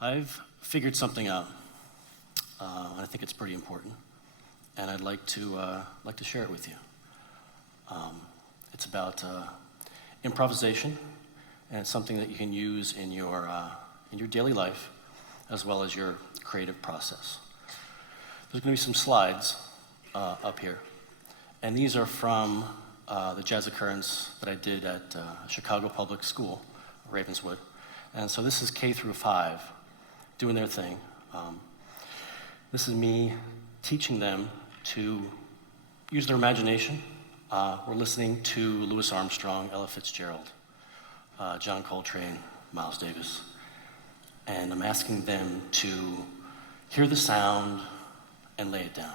I've figured something out, and I think it's pretty important, and I'd like to share it with you. It's about improvisation, and it's something that you can use in your daily life, as well as your creative process. There's going to be some slides up here, and these are from the Jazz Occurrence that I did at Chicago Public School, Ravenswood, and so this is K through 5, doing their thing. This is me teaching them to use their imagination. We're listening to Louis Armstrong, Ella Fitzgerald, John Coltrane, Miles Davis, and I'm asking them to hear the sound and lay it down.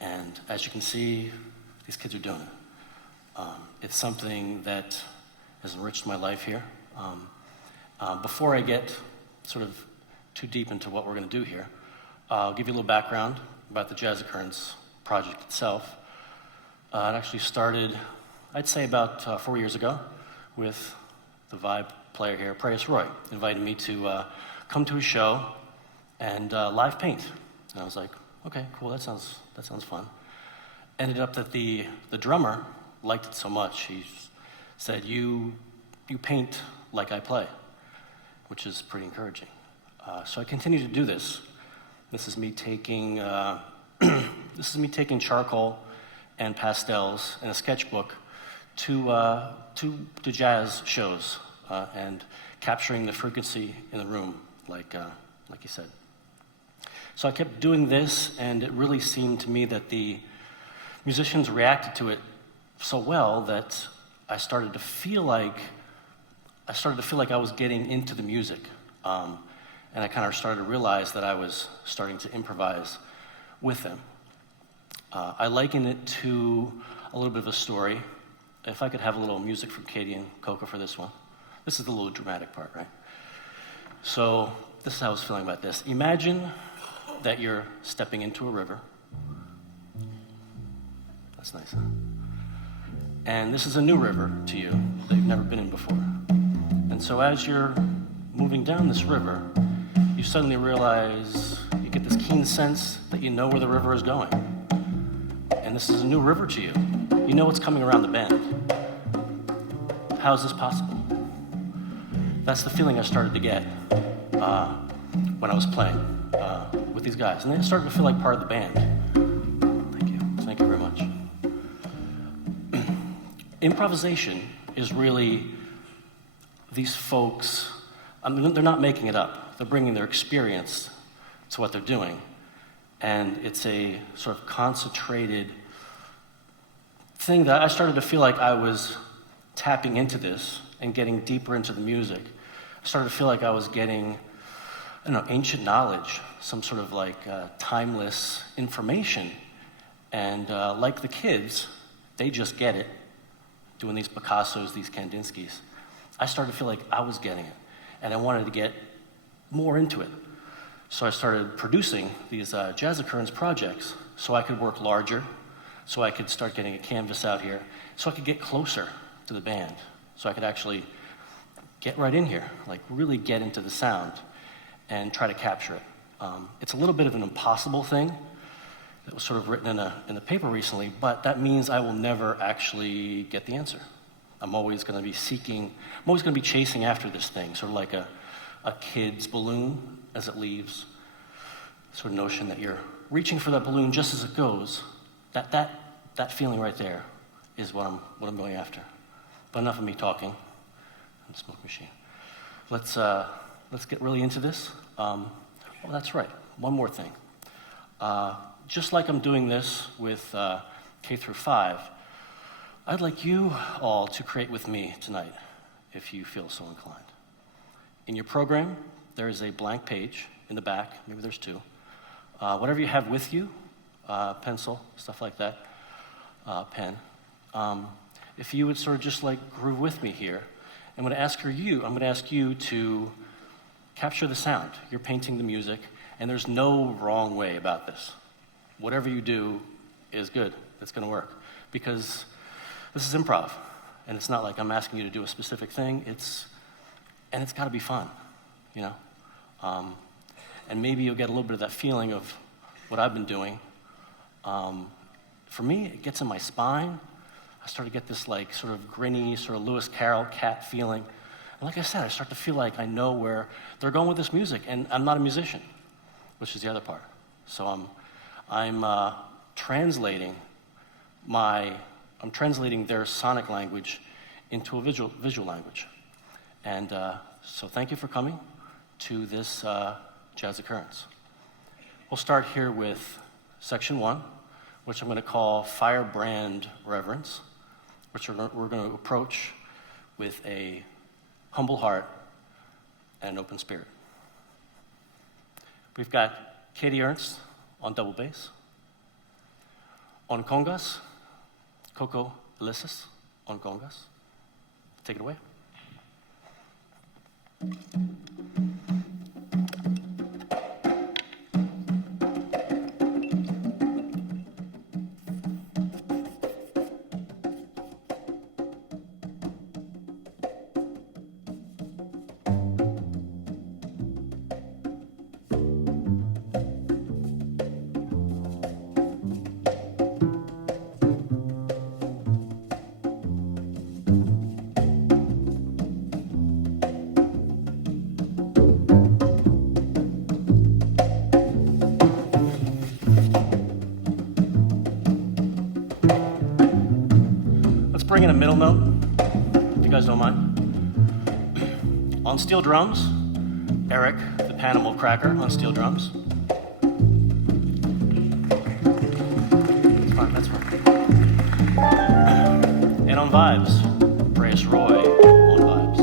And as you can see, these kids are doing it. It's something that has enriched my life here. Before I get sort of too deep into what we're going to do here, I'll give you a little background about the Jazz Occurrence project itself. It actually started, I'd say about 4 years ago, with the vibe player here, Prayas Roy, invited me to come to a show and live paint. And I was like, okay, cool, that sounds fun. Ended up that the drummer liked it so much, he said, you paint like I play, which is pretty encouraging. So I continue to do this. This is me taking charcoal and pastels and a sketchbook to jazz shows and capturing the frequency in the room, like you said. So I kept doing this, and it really seemed to me that the musicians reacted to it so well that I started to feel like I was getting into the music. And I kind of started to realize that I was starting to improvise with them. I liken it to a little bit of a story. If I could have a little music from Katie and Coco for this one. This is the little dramatic part, right? So this is how I was feeling about this. Imagine that you're stepping into a river. That's nice, huh? And this is a new river to you that you've never been in before. And so as you're moving down this river, you suddenly realize, you get this keen sense that you know where the river is going. And this is a new river to you. You know it's coming around the bend. How is this possible? That's the feeling I started to get when I was playing with these guys. And they started to feel like part of the band. Thank you. Thank you very much. Improvisation is really these folks, I mean, they're not making it up. They're bringing their experience to what they're doing. And it's a sort of concentrated thing that I started to feel like I was tapping into this and getting deeper into the music. I started to feel like I was getting, I don't know, ancient knowledge, some sort of like timeless information. And like the kids, they just get it, doing these Picassos, these Kandinskis. I started to feel like I was getting it, and I wanted to get more into it. So I started producing these Jazz Occurrence projects so I could work larger, so I could start getting a canvas out here, so I could get closer to the band, so I could actually get right in here, like really get into the sound and try to capture it. It's a little bit of an impossible thing that was sort of written in the paper recently, but that means I will never actually get the answer. I'm always going to be chasing after this thing, sort of like a kid's balloon as it leaves. Sort of notion that you're reaching for that balloon just as it goes. That feeling right there is what I'm going after. But enough of me talking. And smoke machine. Let's get really into this. Oh, that's right. One more thing. Just like I'm doing this with K through 5, I'd like you all to create with me tonight, if you feel so inclined. In your program, there is a blank page in the back. Maybe there's 2. Whatever you have with you, pencil, stuff like that, pen. If you would sort of just like groove with me here, I'm going to ask you to capture the sound. You're painting the music, and there's no wrong way about this. Whatever you do is good. It's going to work. Because This is improv, and it's not like I'm asking you to do a specific thing. It's got to be fun, you know. And maybe you'll get a little bit of that feeling of what I've been doing. For me, it gets in my spine. I start to get this like sort of grinny, sort of Lewis Carroll cat feeling. And like I said, I start to feel like I know where they're going with this music, and I'm not a musician, which is the other part. So I'm translating their sonic language into a visual language. And so thank you for coming to this Jazz Occurrence. We'll start here with section 1, which I'm going to call Firebrand Reverence, which we're going to approach with a humble heart and an open spirit. We've got Katie Ernst on double bass. On congas, Coco Ulysses on congas. Take it away. Bring in a middle note, if you guys don't mind. On steel drums, Eric, the Panimal Cracker, on steel drums. That's fine. And on vibes, Reyes Roy on vibes.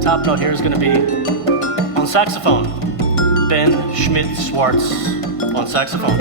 Top note here is going to be on saxophone, Ben Schmidt-Schwartz on saxophone.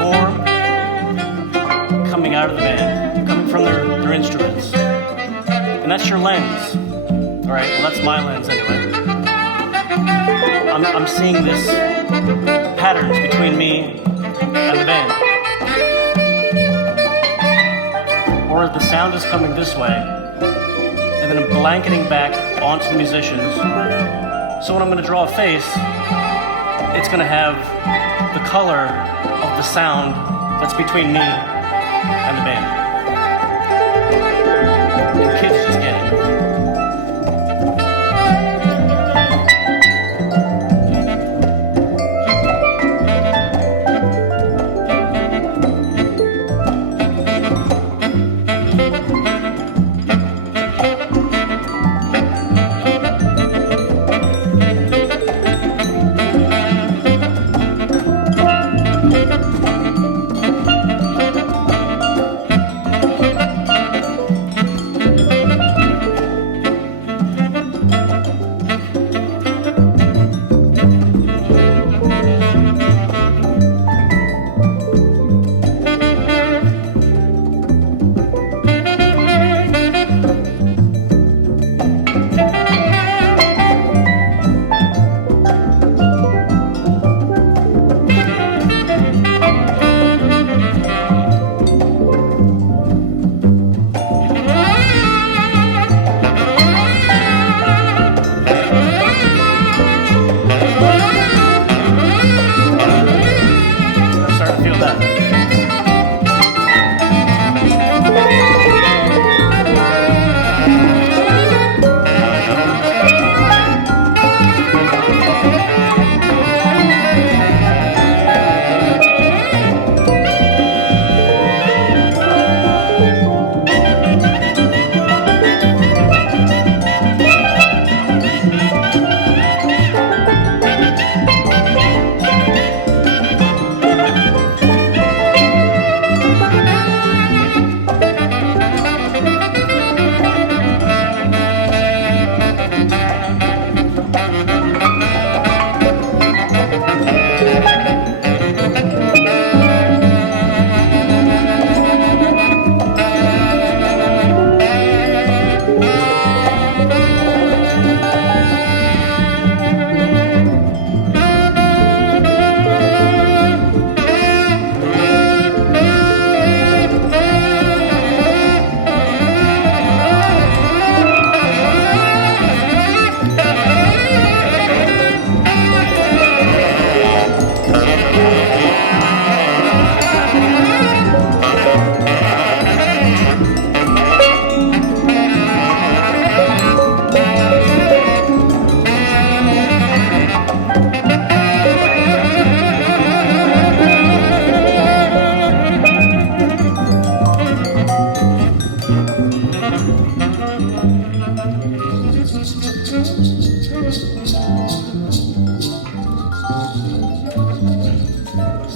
form coming out of the band, coming from their instruments. And that's your lens. All right, well, that's my lens anyway. I'm seeing this patterns between me and the band. Or the sound is coming this way, and then I'm blanketing back onto the musicians. So when I'm going to draw a face, it's going to have the color of the sound that's between me and the band. And kids just get it.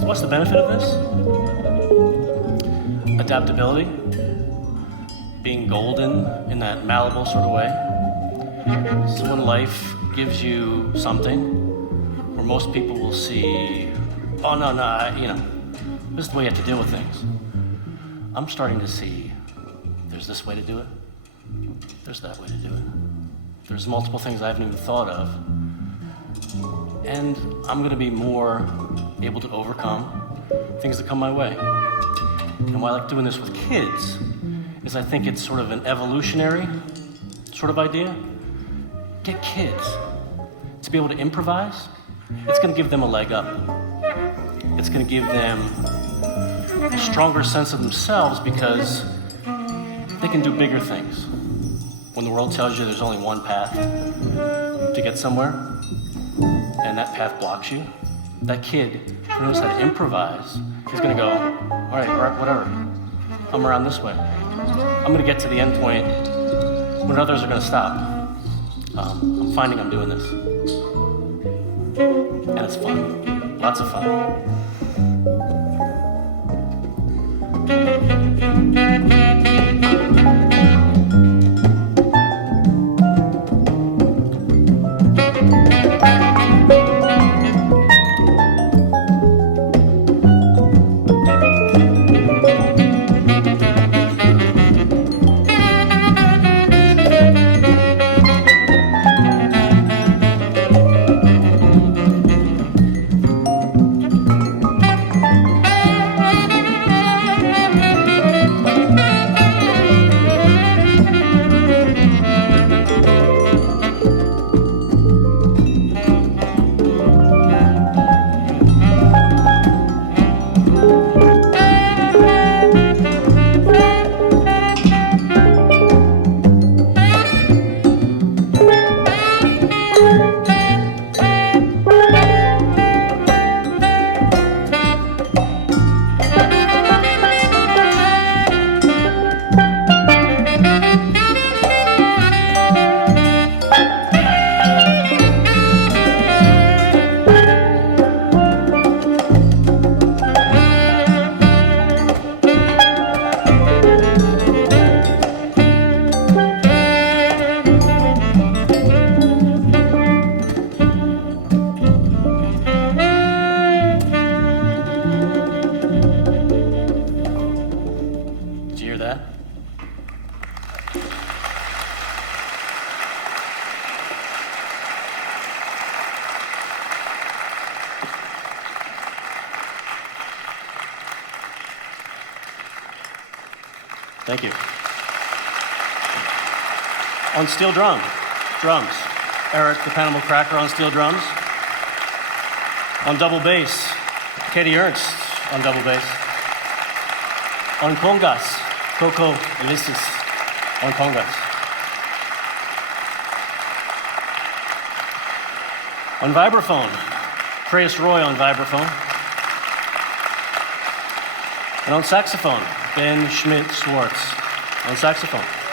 What's the benefit of this? Adaptability, being golden in that malleable sort of way. So when life gives you something, where most people will see, oh no, this is the way you have to deal with things. I'm starting to see there's this way to do it, there's that way to do it. There's multiple things I haven't even thought of. And I'm gonna be more able to overcome things that come my way. And why I like doing this with kids is I think it's sort of an evolutionary sort of idea. Get kids to be able to improvise. It's gonna give them a leg up. It's gonna give them a stronger sense of themselves because they can do bigger things. When the world tells you there's only one path to get somewhere, and that path blocks you, that kid who knows how to improvise is gonna go, all right, whatever, I'm around this way. I'm gonna get to the end point when others are gonna stop. I'm finding I'm doing this. And it's fun, lots of fun. Thank you. On steel drums, Eric the Panama Cracker on steel drums. On double bass, Katie Ernst on double bass. On congas, Coco Elisis on congas. On vibraphone, Chris Roy on vibraphone. And on saxophone, Ben Schmidt-Schwartz on saxophone.